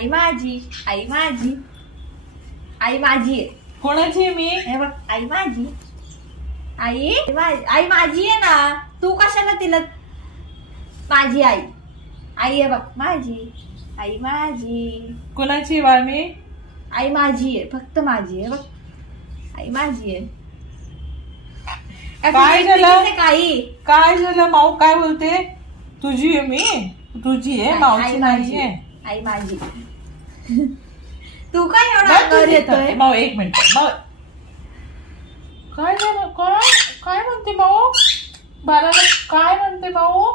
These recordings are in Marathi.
आई माझी, आई माझी, आई माझी आहे. कोणाची आहे मी? हे बघ आई माझी, आई आई माझी आहे ना. तू कशाला तिला माझी आई? आई आहे बघ माझी, आई माझी, कोणाची आहे बाळ मी? आई माझी आहे, फक्त माझी आहे बघ, आई माझी आहे. काय झालं? काही काय झालं? माऊ काय बोलते? तुझी आहे मी? तुझी आहे, माऊची नाही आहे. आई माझी. तू काय एवढा बरं, अंगावर तू येतोय? तिथं. माऊ एक मिनिट. माऊ काय झालं? काय काय म्हणते माऊ? बाळाला काय म्हणते माऊ?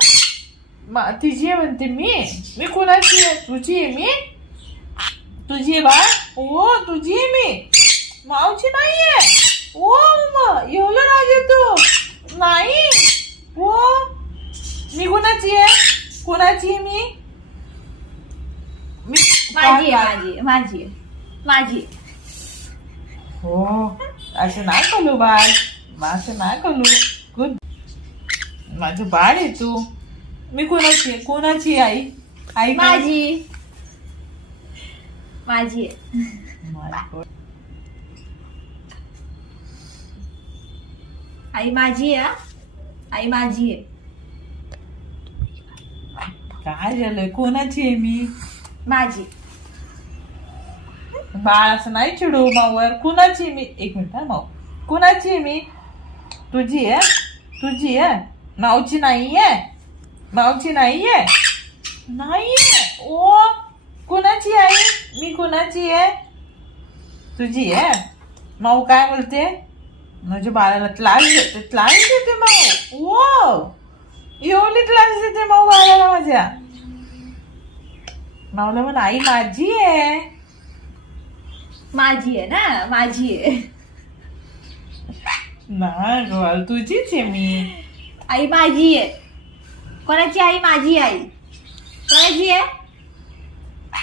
तिची आहे म्हणते मी कोणाची आहे? तुझी आहे मी? तुझी आहे बाळ? ओ तुझी आहे मी, माऊची नाहीये. ओ एवढं राग येतो नाही. ओ मी कोणाची आहे? कोणाची आहे मी? माझी आहे, माझी आहे, माझी आहे, माझी आहे. हो असं नाही करू बाळ, असं नाही करू. गुड माझं बाळ आहे तू. मी कोणाची आहे? कोणाची आई? आई काय? माझी, माझी आहे. My God. आई माझी आहे, आई माझी आहे. काय झालंय? कोणाची आहे मी? माझी. बाळ असं नाही चिडू माऊवर. कुणाची आहे मी? एक मिनिट हा माऊ. कुणाची आहे मी? तुझी आहे? तुझी आहे, माऊची नाहीये. माऊची नाहीये, नाहीये. ओ कुणाची आई? मी कुणाची आहे? तुझी आहे. माऊ काय बोलते? माझ्या बाळाला त्रास देते माऊ. ओ एवढी त्रास देते माऊ बाळाला माझ्या. माऊला म्हण आई माझी आहे. माझी आहे ना, माझी आहे. नाही बाळ तुझीच आहे मी. आई माझी आहे. कोणाची आई? माझी आई. कोणाची आहे?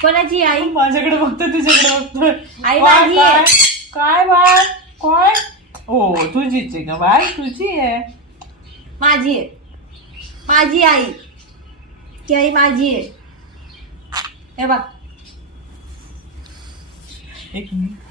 कोणाची आई? माझ्याकडे बघतो, तुझ्याकडे बघतोय. आई काय माझी काय आहे. काय बाळ? काय? ओ तुझीच आहे का बाळ? तुझी आहे. माझी आहे, माझी आई. ती आई माझी आहे. हे बघ एक मिनिट.